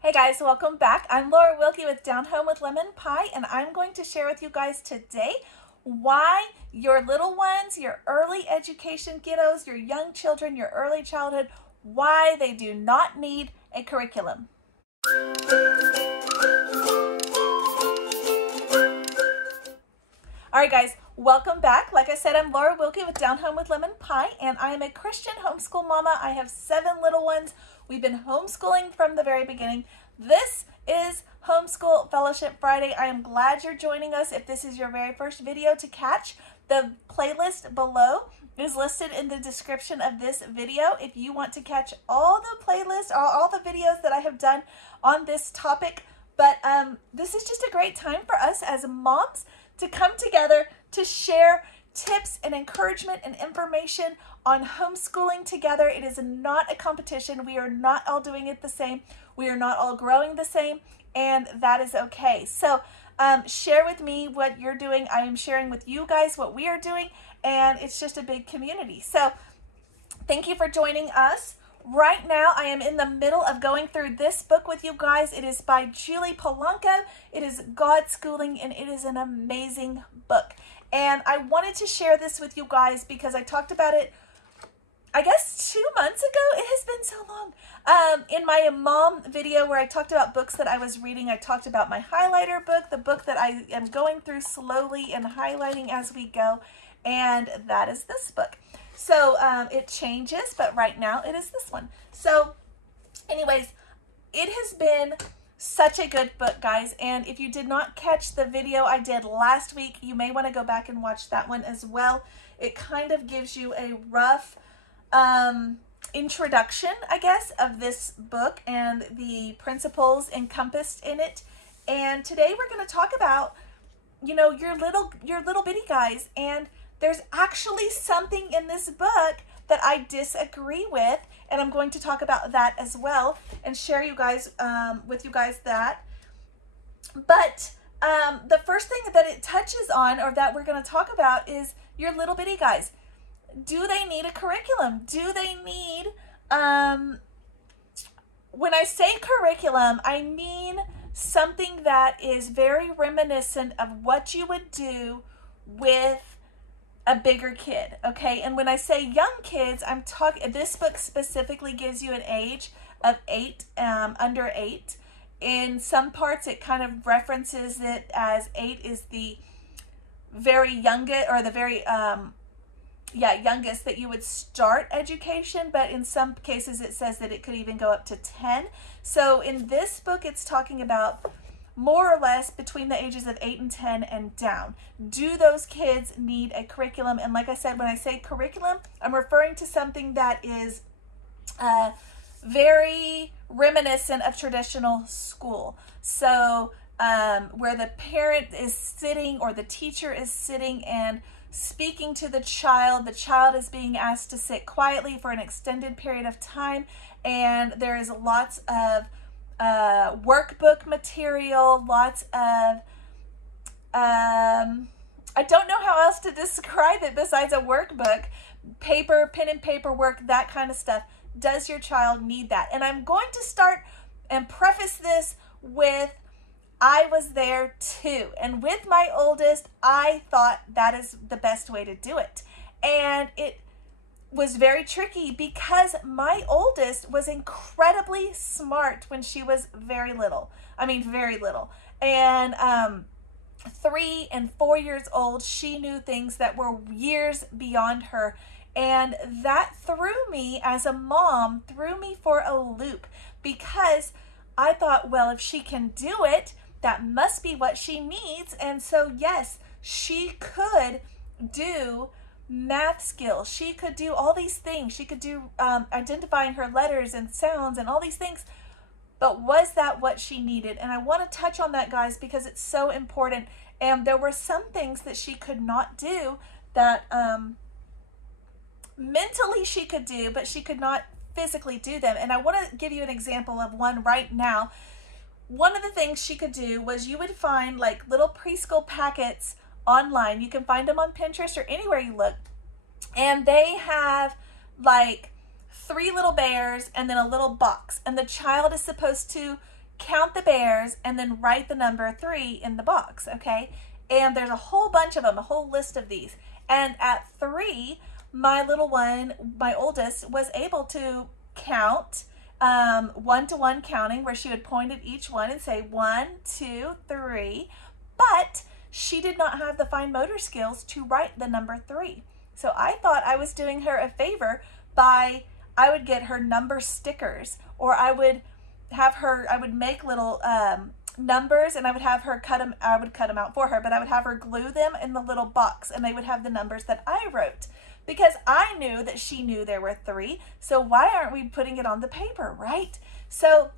Hey guys, welcome back. I'm Laura Wilkie with Down Home with Lemon Pie, and I'm going to share with you guys today why your little ones, your early education kiddos, your young children, your early childhood, why they do not need a curriculum. All right, guys, welcome back. Like I said, I'm Laura Wilkie with Down Home with Lemon Pie, and I am a Christian homeschool mama. I have 7 little ones. We've been homeschooling from the very beginning. This is Homeschool Fellowship Friday. I am glad you're joining us. If this is your very first video to catch, the playlist below is listed in the description of this video. If you want to catch all the playlists, all the videos that I have done on this topic, but this is just a great time for us as moms to come together to share tips and encouragement and information on homeschooling together. It is not a competition. We are not all doing it the same. We are not all growing the same, and that is okay. So share with me what you're doing. I am sharing with you guys what we are doing, and it's just a big community. So thank you for joining us. Right now, I am in the middle of going through this book with you guys. It is by Julie Polanco. It is Godschooling, and it is an amazing book. And I wanted to share this with you guys because I talked about it, I guess, 2 months ago. It has been so long. In my mom video where I talked about books that I was reading, I talked about my highlighter book, the book that I am going through slowly and highlighting as we go, and that is this book. So it changes, but right now it is this one. So anyways, it has been such a good book, guys. And if you did not catch the video I did last week, you may want to go back and watch that one as well. It kind of gives you a rough introduction, I guess, of this book and the principles encompassed in it. And today we're going to talk about, you know, your little bitty guys. And there's actually something in this book that I disagree with, and I'm going to talk about that as well and share you guys with you guys that. But the first thing that it touches on, or that we're going to talk about, is your little bitty guys. Do they need a curriculum? Do they need, when I say curriculum, I mean something that is very reminiscent of what you would do with a bigger kid, okay? And when I say young kids, I'm talking, this book specifically gives you an age of 8, under 8. In some parts, it kind of references it as 8 is the very youngest, or the very, youngest that you would start education, but in some cases it says that it could even go up to 10. So in this book, it's talking about more or less between the ages of 8 and 10 and down. Do those kids need a curriculum? And like I said, when I say curriculum, I'm referring to something that is very reminiscent of traditional school. So where the parent is sitting, or the teacher is sitting and speaking to the child is being asked to sit quietly for an extended period of time, and there is lots of workbook material, lots of, I don't know how else to describe it besides a workbook, paper, pen and paper work, that kind of stuff. Does your child need that? And I'm going to start and preface this with, I was there too. And with my oldest, I thought that is the best way to do it. And it was very tricky because my oldest was incredibly smart when she was very little. I mean, very little. And 3 and 4 years old, she knew things that were years beyond her. And that threw me, as a mom, threw me for a loop, because I thought, well, if she can do it, that must be what she needs. And so, yes, she could do math skills. She could do all these things. She could do identifying her letters and sounds and all these things. But was that what she needed? And I want to touch on that, guys, because it's so important. And there were some things that she could not do that mentally she could do, but she could not physically do them. And I want to give you an example of one right now. One of the things she could do was, you would find like little preschool packets online. You can find them on Pinterest or anywhere you look. And they have like 3 little bears and then a little box. And the child is supposed to count the bears, and then write the number 3 in the box, okay? And there's a whole bunch of them, a whole list of these. And at 3, my little one, my oldest, was able to count one-to-one counting, where she would point at each one and say 1, 2, 3, but she did not have the fine motor skills to write the number 3. So I thought I was doing her a favor by, I would get her number stickers, or I would make little numbers, and I would have her cut them out for her, but I would have her glue them in the little box, and they would have the numbers that I wrote, because I knew that she knew there were 3. So why aren't we putting it on the paper, right? So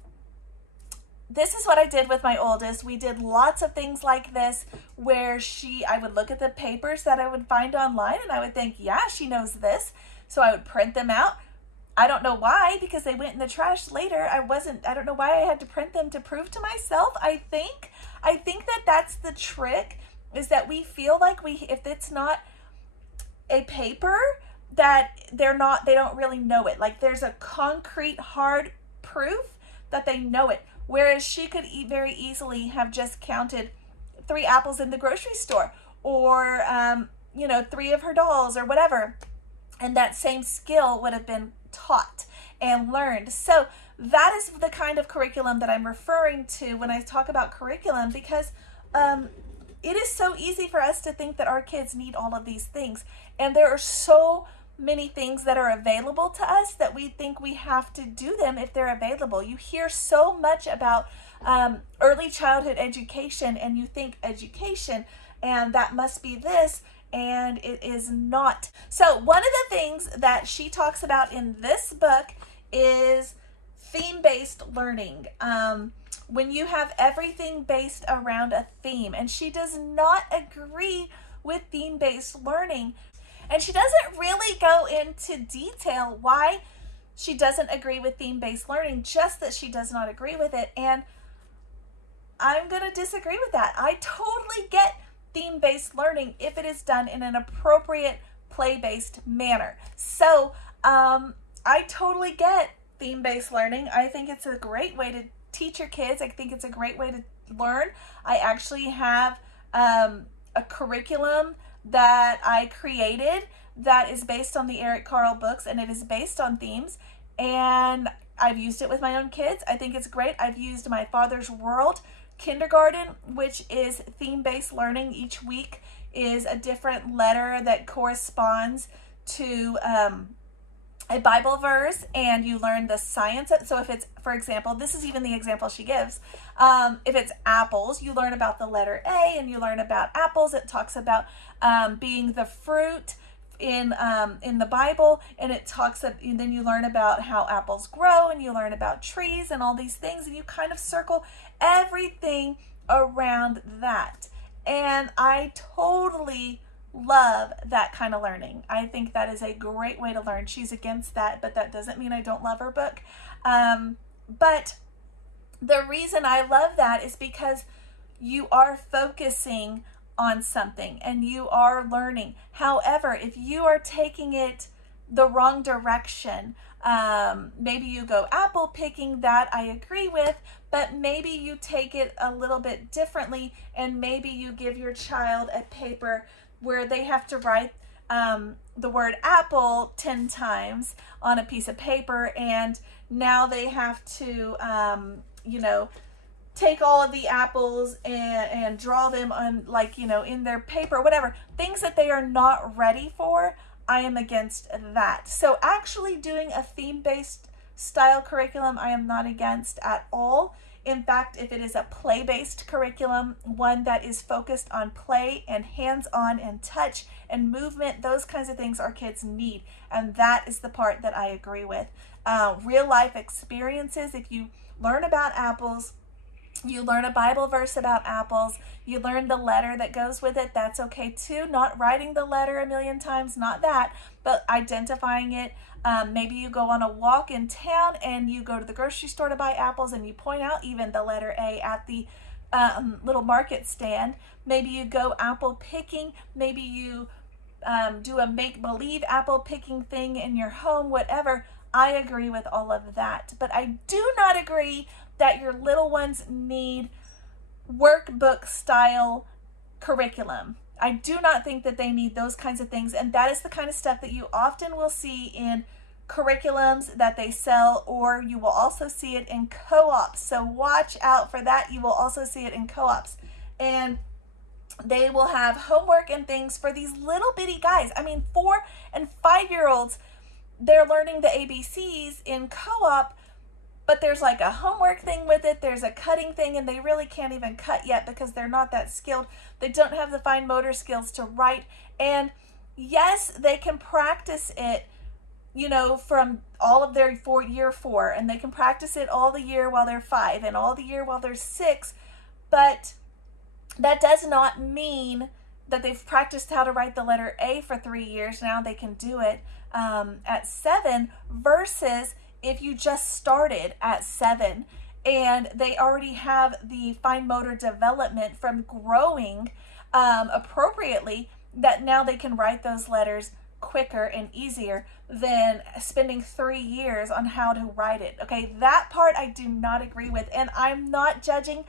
this is what I did with my oldest. We did lots of things like this, where I would look at the papers that I would find online, and I would think, yeah, she knows this. So I would print them out. I don't know why, because they went in the trash later. I don't know why I had to print them to prove to myself. I think that that's the trick, is that we feel like if it's not a paper, that they don't really know it. Like there's a concrete, hard proof that they know it. Whereas she could very easily have just counted 3 apples in the grocery store, or 3 of her dolls, or whatever. And that same skill would have been taught and learned. So that is the kind of curriculum that I'm referring to when I talk about curriculum, because it is so easy for us to think that our kids need all of these things. And there are so many things that are available to us that we think we have to do them if they're available. You hear so much about early childhood education, and you think education, and that must be this, and it is not. So one of the things that she talks about in this book is theme-based learning. When you have everything based around a theme, and she does not agree with theme-based learning. And she doesn't really go into detail why she doesn't agree with theme-based learning, just that she does not agree with it. And I'm going to disagree with that. I totally get theme-based learning if it is done in an appropriate play-based manner. So I totally get theme-based learning. I think it's a great way to teach your kids. I think it's a great way to learn. I actually have a curriculum that I created that is based on the Eric Carle books, and it is based on themes, and I've used it with my own kids. I think it's great. I've used my Father's World kindergarten, which is theme-based learning. Each week is a different letter that corresponds to a Bible verse, and you learn the science. So if it's, for example, this is even the example she gives. If it's apples, you learn about the letter A, and you learn about apples. It talks about being the fruit in the Bible, and it talks of, and then you learn about how apples grow, and you learn about trees and all these things, and you kind of circle everything around that. And I totally love that kind of learning. I think that is a great way to learn. She's against that, but that doesn't mean I don't love her book. But the reason I love that is because you are focusing on something and you are learning. However, if you are taking it the wrong direction, maybe you go apple picking, that I agree with, but maybe you take it a little bit differently, and maybe you give your child a paper where they have to write the word apple 10 times on a piece of paper, and now they have to, take all of the apples and draw them on, in their paper, whatever. Things that they are not ready for, I am against that. So actually doing a theme-based style curriculum, I am not against at all. In fact, if it is a play-based curriculum, one that is focused on play and hands-on and touch and movement, those kinds of things our kids need. And that is the part that I agree with. Real-life experiences, if you learn about apples, you learn a Bible verse about apples, you learn the letter that goes with it, that's okay too. Not writing the letter a million times, not that, but identifying it. Maybe you go on a walk in town and you go to the grocery store to buy apples and you point out even the letter A at the little market stand. Maybe you go apple picking. Maybe you do a make-believe apple picking thing in your home, whatever. I agree with all of that. But I do not agree that your little ones need workbook style curriculum. I do not think that they need those kinds of things, and that is the kind of stuff that you often will see in curriculums that they sell, or you will also see it in co-ops. So watch out for that. You will also see it in co-ops, and they will have homework and things for these little bitty guys. I mean, 4 and 5-year-olds, they're learning the ABCs in co-op, but there's like a homework thing with it. There's a cutting thing, and they really can't even cut yet because they're not that skilled. They don't have the fine motor skills to write. And yes, they can practice it, you know, from all of their year 4, and they can practice it all the year while they're 5 and all the year while they're 6. But that does not mean that they've practiced how to write the letter A for 3 years. Now they can do it at 7, versus if you just started at 7 and they already have the fine motor development from growing appropriately, that now they can write those letters quicker and easier than spending 3 years on how to write it. Okay, that part I do not agree with, and I'm not judging.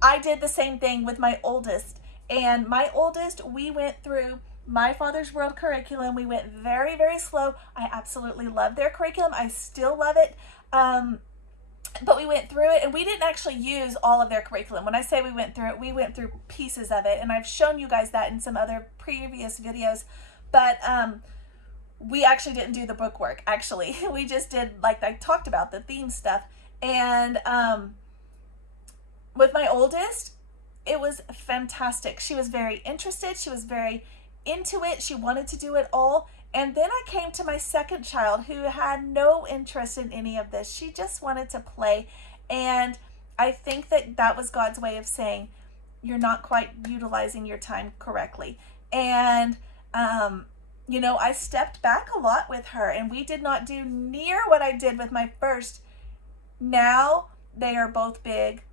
I did the same thing with my oldest, and my oldest, we went through My Father's World curriculum. We went very, very slow. I absolutely love their curriculum. I still love it. But we went through it, and we didn't actually use all of their curriculum. When I say we went through it, we went through pieces of it, and I've shown you guys that in some other previous videos. But we actually didn't do the book work, actually. We just did, like I talked about, the theme stuff. And with my oldest, it was fantastic. She was very interested. She was very into it. She wanted to do it all. And then I came to my second child, who had no interest in any of this. She just wanted to play. And I think that that was God's way of saying, you're not quite utilizing your time correctly. And, you know, I stepped back a lot with her, and we did not do near what I did with my first. Now they are both big.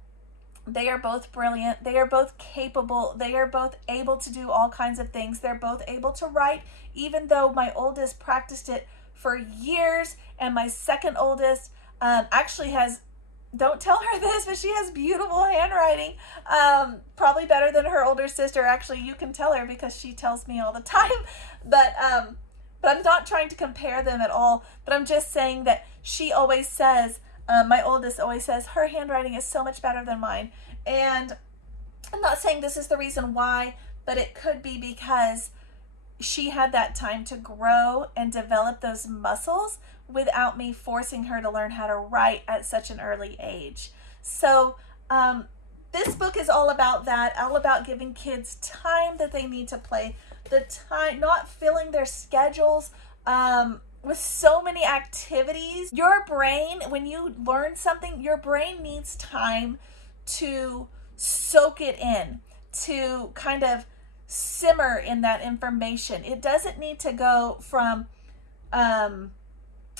They are both brilliant. They are both capable. They are both able to do all kinds of things. They're both able to write, even though my oldest practiced it for years, and my second oldest actually has, don't tell her this, but she has beautiful handwriting, probably better than her older sister. Actually, you can tell her because she tells me all the time. But I'm not trying to compare them at all, but I'm just saying that she always says, my oldest always says, her handwriting is so much better than mine. And I'm not saying this is the reason why, but it could be because she had that time to grow and develop those muscles without me forcing her to learn how to write at such an early age. So this book is all about that, all about giving kids time that they need to play, the time, not filling their schedules with so many activities. Your brain, when you learn something, your brain needs time to soak it in, to kind of simmer in that information. It doesn't need to go from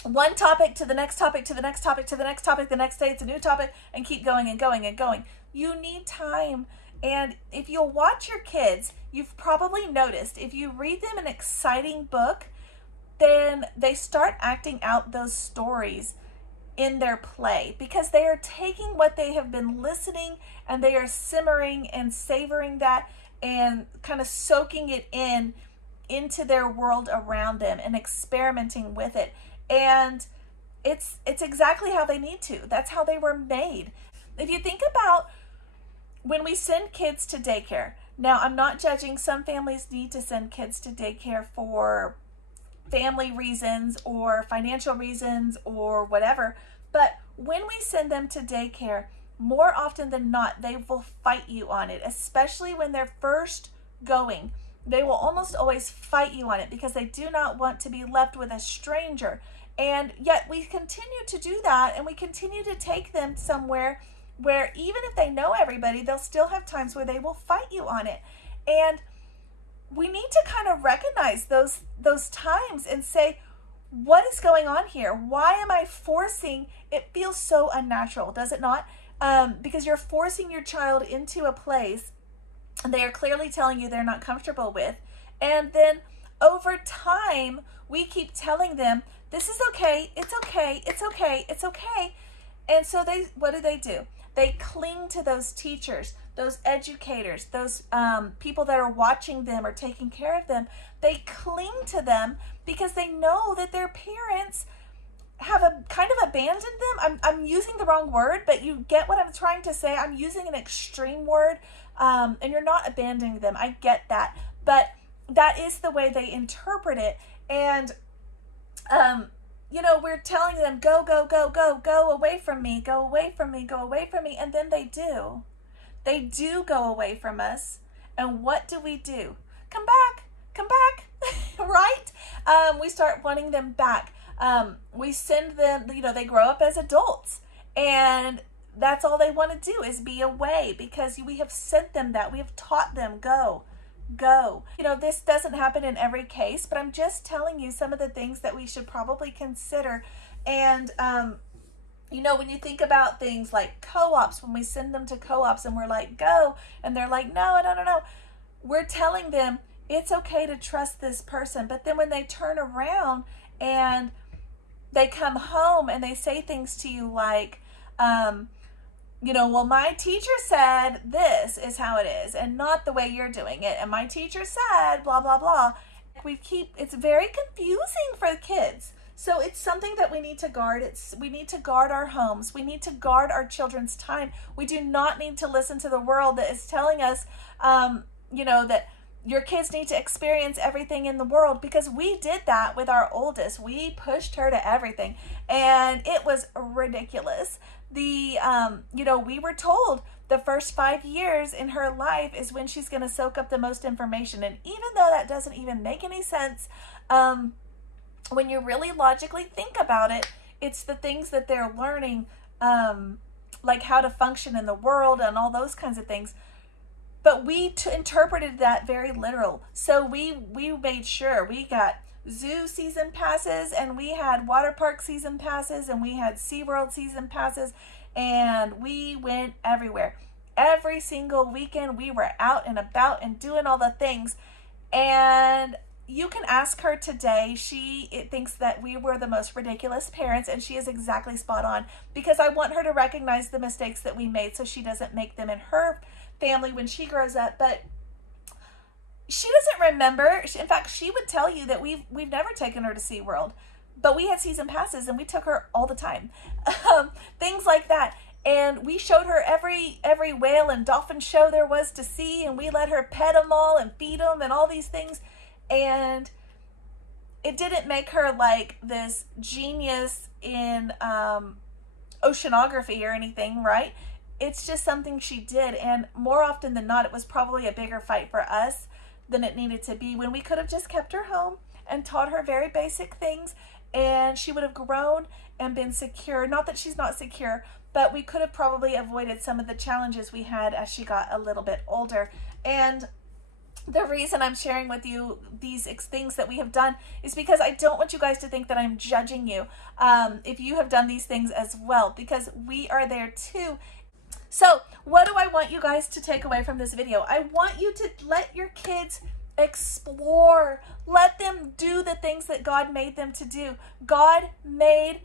one topic to the next topic, to the next topic, to the next topic, the next day it's a new topic, and keep going and going and going. You need time. And if you'll watch your kids, you've probably noticed, if you read them an exciting book, then they start acting out those stories in their play, because they are taking what they have been listening and they are simmering and savoring that and kind of soaking it into their world around them and experimenting with it. And it's exactly how they need to. That's how they were made. If you think about when we send kids to daycare, now I'm not judging, some families need to send kids to daycare for family reasons or financial reasons or whatever, but when we send them to daycare, more often than not, they will fight you on it, especially when they're first going. They will almost always fight you on it because they do not want to be left with a stranger. And yet we continue to do that, and we continue to take them somewhere where even if they know everybody, they'll still have times where they will fight you on it. And we need to kind of recognize those times and say, what is going on here? Why am I forcing? It feels so unnatural, does it not? Because you're forcing your child into a place they are clearly telling you they're not comfortable with. And then over time, we keep telling them, this is okay, it's okay, it's okay, it's okay. And so what do? They cling to those teachers, those educators, those people that are watching them or taking care of them. They cling to them because they know that their parents have a kind of abandoned them. I'm using the wrong word, but you get what I'm trying to say. I'm using an extreme word, and you're not abandoning them. I get that, but that is the way they interpret it. And we're telling them, go, go, go, go, go away from me, go away from me, go away from me. And then they do. They do go away from us. And what do? Come back, right? We start wanting them back. We send them, they grow up as adults. And that's all they want to do is be away because we have sent them that. We have taught them, go. This doesn't happen in every case, but I'm just telling you some of the things that we should probably consider. And, when you think about things like co-ops, when we send them to co-ops and we're like, go, and they're like, no, we're telling them it's okay to trust this person. But then when they turn around and they come home and they say things to you like, well, my teacher said this is how it is and not the way you're doing it. And my teacher said blah, blah, blah. It's very confusing for the kids. So it's something that we need to guard. We need to guard our homes. We need to guard our children's time. We do not need to listen to the world that is telling us, that your kids need to experience everything in the world, because we did that with our oldest. We pushed her to everything and it was ridiculous. We were told the first 5 years in her life is when she's going to soak up the most information. And even though that doesn't even make any sense, when you really logically think about it, it's the things that they're learning, like how to function in the world and all those kinds of things. But we interpreted that very literal. So we made sure we got zoo season passes, and we had water park season passes, and we had SeaWorld season passes, and we went everywhere. Every single weekend we were out and about and doing all the things. And you can ask her today. She thinks that we were the most ridiculous parents, and she is exactly spot on, because I want her to recognize the mistakes that we made so she doesn't make them in her family when she grows up. But she doesn't remember. In fact, she would tell you that we've never taken her to SeaWorld, but we had season passes and we took her all the time. Things like that. And we showed her every whale and dolphin show there was to see, and we let her pet them all and feed them and all these things. And it didn't make her like this genius in oceanography or anything, right? It's just something she did. And more often than not, it was probably a bigger fight for us than it needed to be, when we could have just kept her home and taught her very basic things, and she would have grown and been secure. Not that she's not secure, but we could have probably avoided some of the challenges we had as she got a little bit older. And the reason I'm sharing with you these things that we have done is because I don't want you guys to think that I'm judging you if you have done these things as well, because we are there too. So what do I want you guys to take away from this video? I want you to let your kids explore. Let them do the things that God made them to do. God made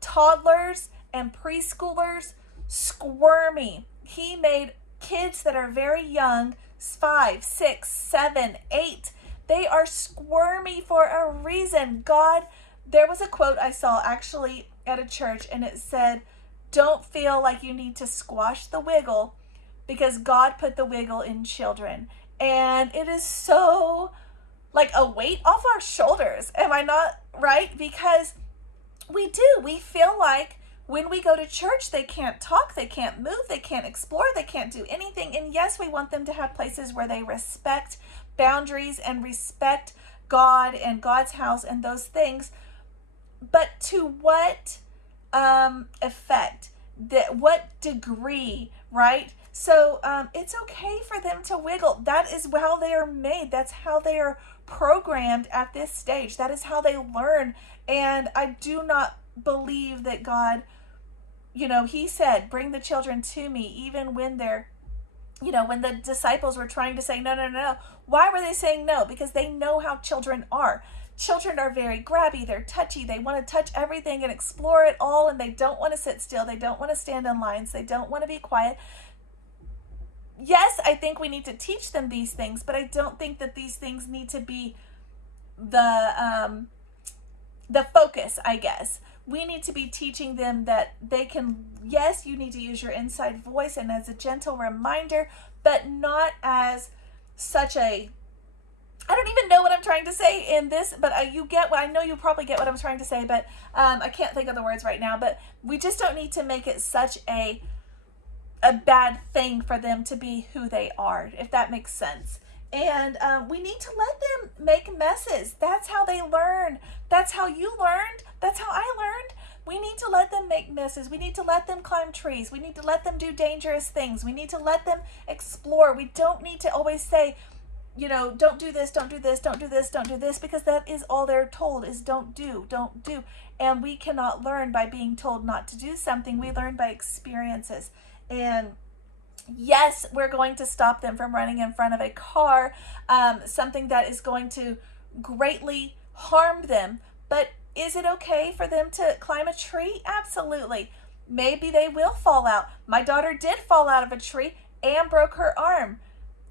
toddlers and preschoolers squirmy. He made kids that are very young, 5, 6, 7, 8. They are squirmy for a reason. There was a quote I saw actually at a church, and it said, don't feel like you need to squash the wiggle, because God put the wiggle in children. And it is so like a weight off our shoulders. Am I not right? Because we feel like when we go to church, they can't talk, they can't move, they can't explore, they can't do anything. And yes, we want them to have places where they respect boundaries and respect God and God's house and those things. But to what effect? What degree, right? So it's okay for them to wiggle. That is how they are made. That's how they are programmed at this stage. That is how they learn. And I do not believe that God, he said, bring the children to me, even when they're, when the disciples were trying to say, no. Why were they saying no? Because they know how children are. children are very grabby, they're touchy, they want to touch everything and explore it all, and they don't want to sit still, they don't want to stand in lines, they don't want to be quiet. Yes, I think we need to teach them these things, but I don't think that these things need to be the focus, I guess. We need to be teaching them that they can, yes, you need to use your inside voice and as a gentle reminder, but not as such a, I don't even know what I'm trying to say in this, but you get what, I know you probably get what I'm trying to say, but I can't think of the words right now, but we just don't need to make it such a bad thing for them to be who they are, if that makes sense. And we need to let them make messes. That's how they learn. That's how you learned. That's how I learned. We need to let them make messes. We need to let them climb trees. We need to let them do dangerous things. We need to let them explore. We don't need to always say, you know, don't do this, don't do this, don't do this, don't do this, because that is all they're told is don't do. And we cannot learn by being told not to do something. We learn by experiences. And yes, we're going to stop them from running in front of a car, something that is going to greatly harm them. But is it okay for them to climb a tree? Absolutely. Maybe they will fall out. My daughter did fall out of a tree and broke her arm.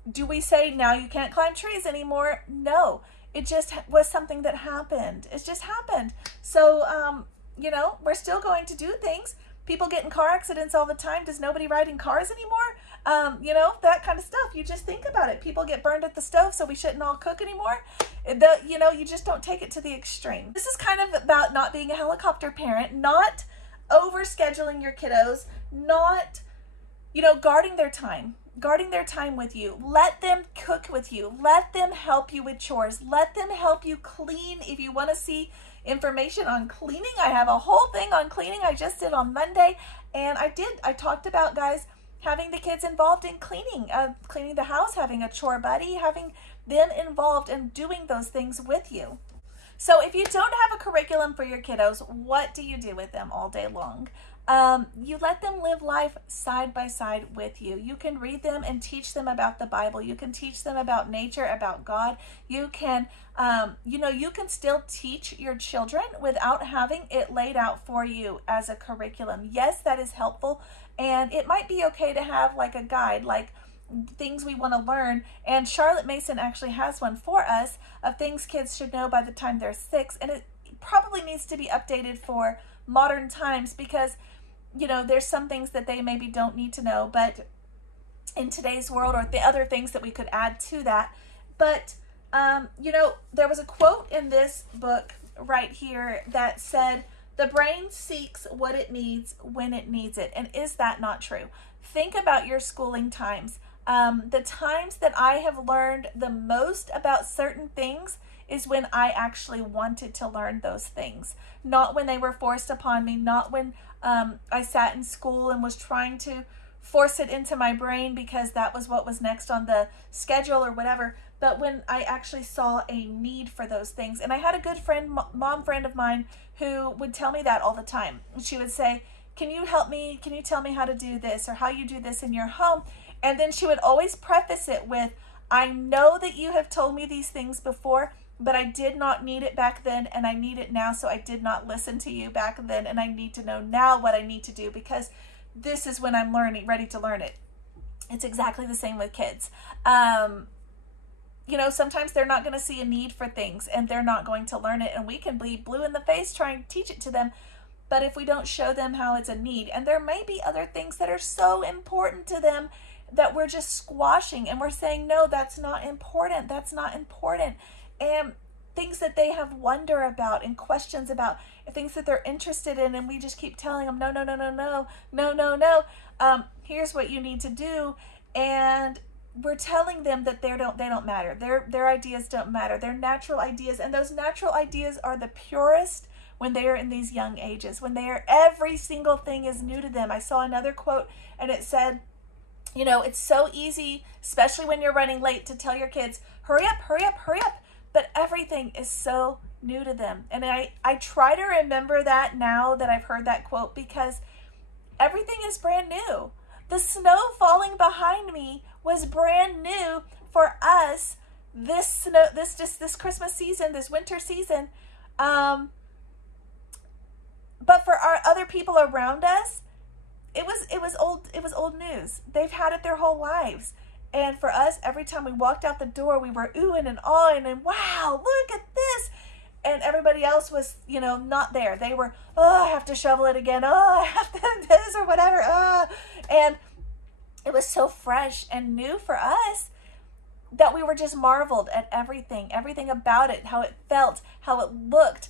Do we say now you can't climb trees anymore? No. It just was something that happened. It just happened. So, you know, we're still going to do things. People get in car accidents all the time. Does nobody ride in cars anymore? You know, that kind of stuff. You just think about it. People get burned at the stove, so we shouldn't all cook anymore. You know, you just don't take it to the extreme. This is kind of about not being a helicopter parent, not overscheduling your kiddos, not, you know, guarding their time with you. Let them cook with you. Let them help you with chores. Let them help you clean. If you want to see information on cleaning, I have a whole thing on cleaning I just did on Monday, and I talked about, guys, having the kids involved in cleaning the house, having a chore buddy, having them involved in doing those things with you. So if you don't have a curriculum for your kiddos, what do you do with them all day long? You let them live life side by side with you. You can read them and teach them about the Bible. You can teach them about nature, about God. You can, you can still teach your children without having it laid out for you as a curriculum. Yes, that is helpful. And it might be okay to have like a guide, like things we want to learn. And Charlotte Mason actually has one for us of things kids should know by the time they're 6. And it probably needs to be updated for modern times because, you know, there's some things that they maybe don't need to know, but in today's world, or the other things that we could add to that. But, you know, there was a quote in this book right here that said, "The brain seeks what it needs when it needs it." And is that not true? Think about your schooling times. The times that I have learned the most about certain things is when I actually wanted to learn those things. Not when they were forced upon me, not when I sat in school and was trying to force it into my brain because that was what was next on the schedule or whatever, but when I actually saw a need for those things. And I had a good friend, mom friend of mine, who would tell me that all the time. She would say, "Can you help me? Can you tell me how to do this or how you do this in your home?" And then she would always preface it with, "I know that you have told me these things before, but I did not need it back then, and I need it now, so I did not listen to you back then, and I need to know now what I need to do because this is when I'm ready to learn it." It's exactly the same with kids. You know, sometimes they're not going to see a need for things, and they're not going to learn it, and we can be blue in the face trying to teach it to them, but if we don't show them how it's a need, and there may be other things that are so important to them that we're just squashing, and we're saying, "No, that's not important, that's not important." And things that they have wonder about and questions about, things that they're interested in, and we just keep telling them, no, here's what you need to do. And we're telling them that they don't matter. Their ideas don't matter. They're natural ideas, and those natural ideas are the purest when they are in these young ages, when every single thing is new to them. I saw another quote, and it said, you know, it's so easy, especially when you're running late, to tell your kids, hurry up, hurry up, hurry up. But everything is so new to them. And I try to remember that now that I've heard that quote, because everything is brand new. The snow falling behind me was brand new for us this Christmas season, this winter season. But for our other people around us, it was old news. They've had it their whole lives. And for us, every time we walked out the door, we were oohing and awing and wow, look at this. And everybody else was, not there. They were, oh, I have to shovel it again. Oh, I have to do this or whatever. And it was so fresh and new for us that we were just marveled at everything about it, how it felt, how it looked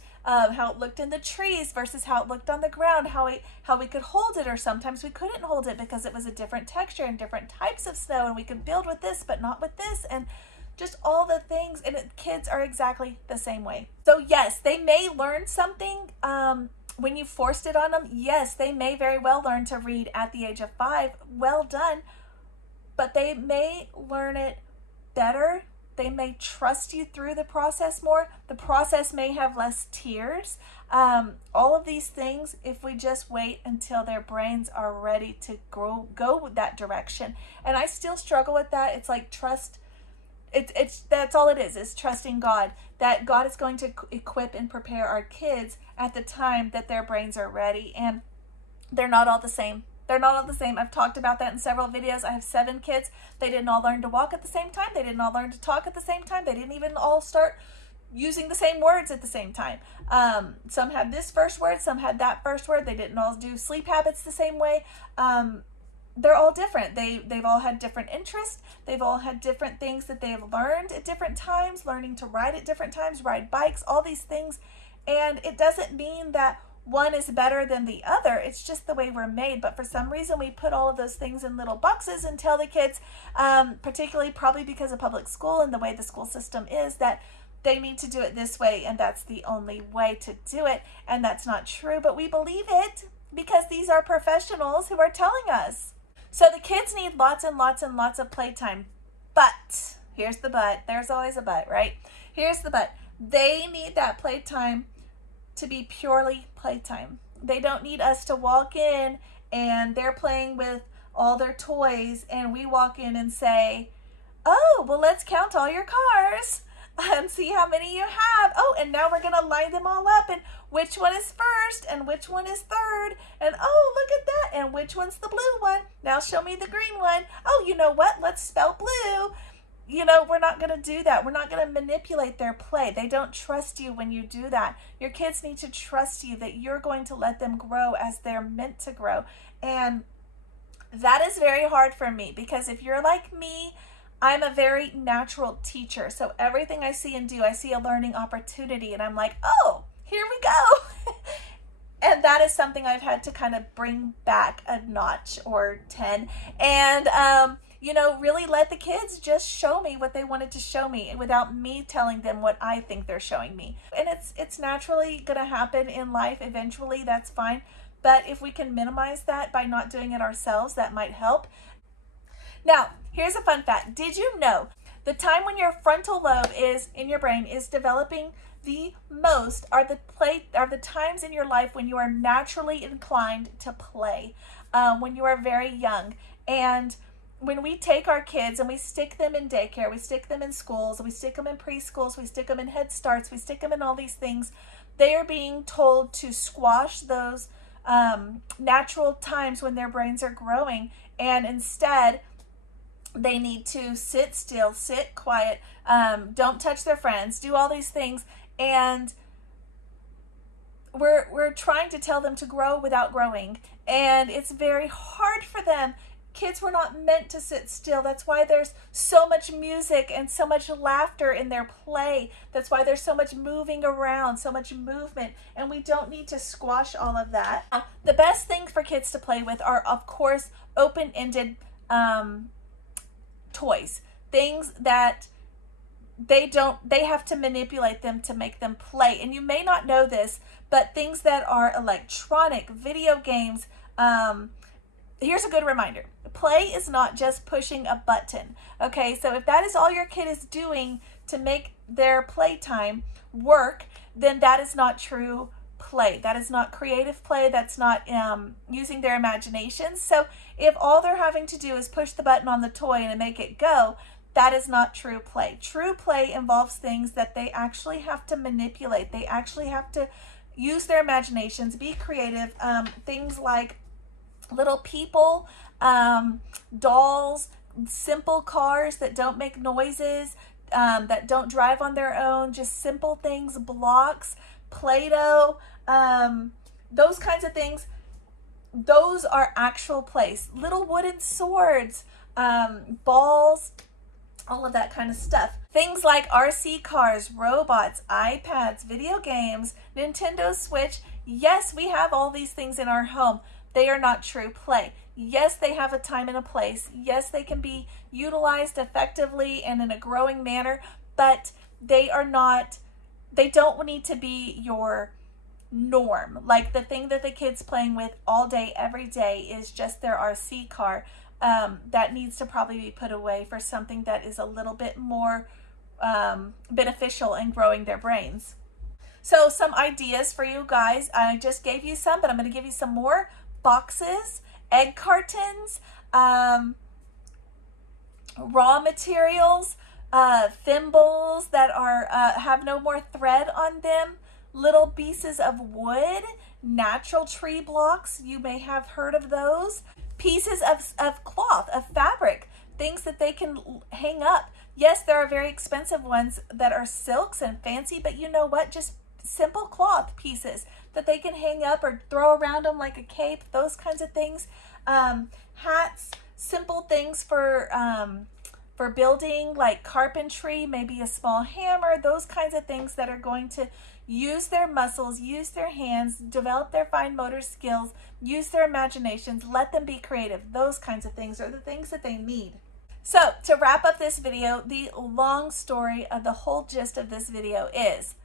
in the trees versus how it looked on the ground, how we could hold it, or sometimes we couldn't hold it because it was a different texture and different types of snow, and we could build with this but not with this, and just all the things. And kids are exactly the same way. So yes, they may learn something when you forced it on them. Yes, they may very well learn to read at the age of 5. Well done. But they may learn it better. They may trust you through the process more. The process may have less tears. All of these things, if we just wait until their brains are ready to go that direction. And I still struggle with that. It's like trust. It's that's all it is. It's trusting God, that God is going to equip and prepare our kids at the time that their brains are ready. And they're not all the same. I've talked about that in several videos. I have 7 kids. They didn't all learn to walk at the same time. They didn't all learn to talk at the same time. They didn't even all start using the same words at the same time. Some had this first word, some had that first word. They didn't all do sleep habits the same way. They're all different. They've all had different interests. They've all had different things that they've learned at different times, learning to ride at different times, ride bikes, all these things. And it doesn't mean that one is better than the other. It's just the way we're made. But for some reason, we put all of those things in little boxes and tell the kids, particularly probably because of public school and the way the school system is, that they need to do it this way and that's the only way to do it. And that's not true, but we believe it because these are professionals who are telling us. So the kids need lots and lots and lots of playtime. But, here's the but. There's always a but, right? Here's the but. They need that playtime to be purely playtime. They don't need us to walk in and they're playing with all their toys and we walk in and say, oh, well, let's count all your cars and see how many you have. Oh, and now we're going to line them all up, and which one is first and which one is third, and oh, look at that, and which one's the blue one. Now show me the green one. Oh, you know what? Let's spell blue. We're not going to do that. We're not going to manipulate their play. They don't trust you when you do that. Your kids need to trust you that you're going to let them grow as they're meant to grow. And that is very hard for me because if you're like me, I'm a very natural teacher. So everything I see and do, I see a learning opportunity and I'm like, oh, here we go. And that is something I've had to kind of bring back a notch or 10. And, really let the kids just show me what they wanted to show me without me telling them what I think they're showing me. And it's naturally going to happen in life eventually. That's fine. But if we can minimize that by not doing it ourselves, that might help. Now, here's a fun fact. Did you know the time when your frontal lobe in your brain is developing the most are the times in your life when you are naturally inclined to play, when you are very young. And when we take our kids and we stick them in daycare, we stick them in schools, we stick them in preschools, we stick them in Head Starts, we stick them in all these things, they are being told to squash those natural times when their brains are growing, and instead they need to sit still, sit quiet, don't touch their friends, do all these things. And we're trying to tell them to grow without growing, and it's very hard for them. Kids were not meant to sit still. That's why there's so much music and so much laughter in their play. That's why there's so much moving around, so much movement, and we don't need to squash all of that. The best thing for kids to play with are, of course, open-ended toys, things that they have to manipulate them to make them play. And you may not know this, but things that are electronic, video games, here's a good reminder. Play is not just pushing a button. Okay, so if that is all your kid is doing to make their playtime work, then that is not true play. That is not creative play. That's not using their imagination. So if all they're having to do is push the button on the toy and make it go, that is not true play. True play involves things that they actually have to manipulate. They actually have to use their imaginations, be creative. Things like little people, dolls, simple cars that don't make noises, that don't drive on their own, just simple things, blocks, Play-Doh, those kinds of things. Those are actual plays. Little wooden swords, balls, all of that kind of stuff. Things like RC cars, robots, iPads, video games, Nintendo Switch. Yes, we have all these things in our home. They are not true play. Yes, they have a time and a place. Yes, they can be utilized effectively and in a growing manner, but they don't need to be your norm. Like the thing that the kids playing with all day, every day is just their RC car. That needs to probably be put away for something that is a little bit more beneficial in growing their brains. So some ideas for you guys. I just gave you some, but I'm going to give you some more. Boxes, egg cartons, raw materials, thimbles that are have no more thread on them, little pieces of wood, natural tree blocks. You may have heard of those. Pieces of cloth, of fabric, things that they can hang up. Yes, there are very expensive ones that are silks and fancy, but you know what? Just simple cloth pieces that they can hang up or throw around them like a cape, those kinds of things. Hats, simple things for building, like carpentry, maybe a small hammer, those kinds of things that are going to use their muscles, use their hands, develop their fine motor skills, use their imaginations, let them be creative. Those kinds of things are the things that they need. So to wrap up this video, the long story of the whole gist of this video is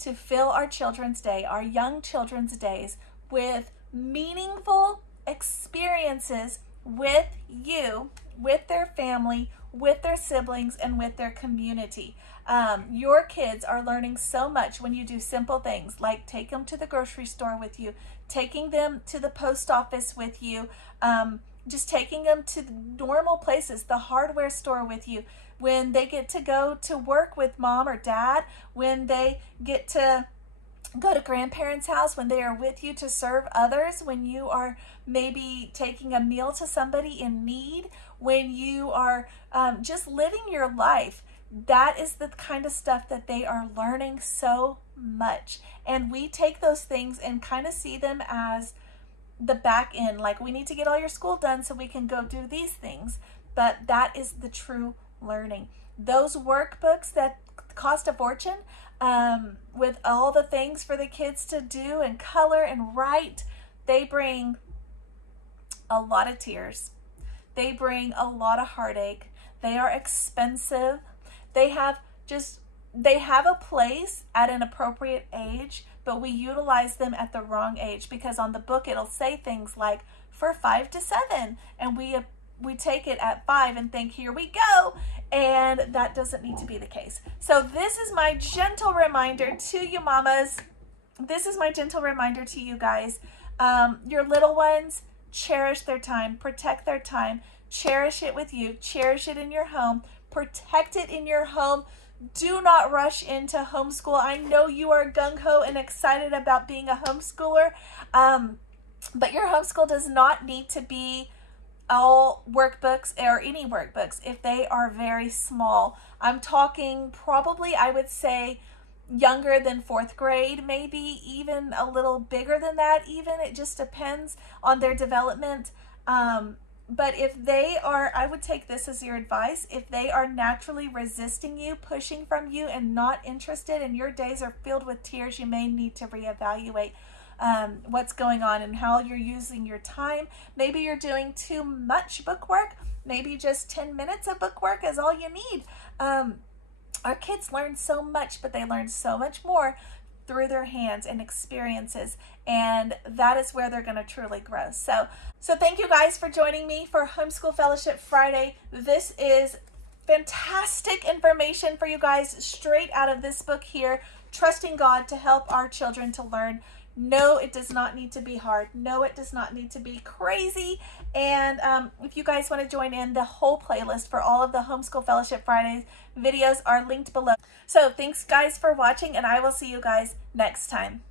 to fill our children's day, our young children's days, with meaningful experiences with you, with their family, with their siblings, and with their community. Your kids are learning so much when you do simple things like take them to the grocery store with you, taking them to the post office with you, just taking them to the normal places, the hardware store with you, when they get to go to work with mom or dad, when they get to go to grandparents' house, when they are with you to serve others, when you are maybe taking a meal to somebody in need, when you are just living your life. That is the kind of stuff that they are learning so much. And we take those things and kind of see them as the back end, like we need to get all your school done so we can go do these things. But that is the true learning. Those workbooks that cost a fortune, with all the things for the kids to do and color and write, they bring a lot of tears. They bring a lot of heartache. They are expensive. They have a place at an appropriate age, but we utilize them at the wrong age, because on the book it'll say things like for 5 to 7, and we take it at 5 and think, here we go, and that doesn't need to be the case. So this is my gentle reminder to you mamas. This is my gentle reminder to you guys. Your little ones, cherish their time, protect their time, cherish it with you, cherish it in your home, protect it in your home. Do not rush into homeschool. I know you are gung-ho and excited about being a homeschooler, but your homeschool does not need to be all workbooks or any workbooks if they are very small. I'm talking probably, I would say, younger than 4th grade, maybe even a little bigger than that even. It just depends on their development. But if they are, I would take this as your advice, if they are naturally resisting you, pushing from you, and not interested, and your days are filled with tears, you may need to reevaluate what's going on and how you're using your time. Maybe you're doing too much bookwork. Maybe just 10 minutes of bookwork is all you need. Our kids learn so much, but they learn so much more through their hands and experiences, and that is where they're going to truly grow. So thank you guys for joining me for Homeschool Fellowship Friday. This is fantastic information for you guys straight out of this book here, Trusting God to Help Our Children to Learn. No, it does not need to be hard. No, it does not need to be crazy. And if you guys want to join in, the whole playlist for all of the Homeschool Fellowship Fridays videos are linked below. So thanks guys for watching, and I will see you guys next time.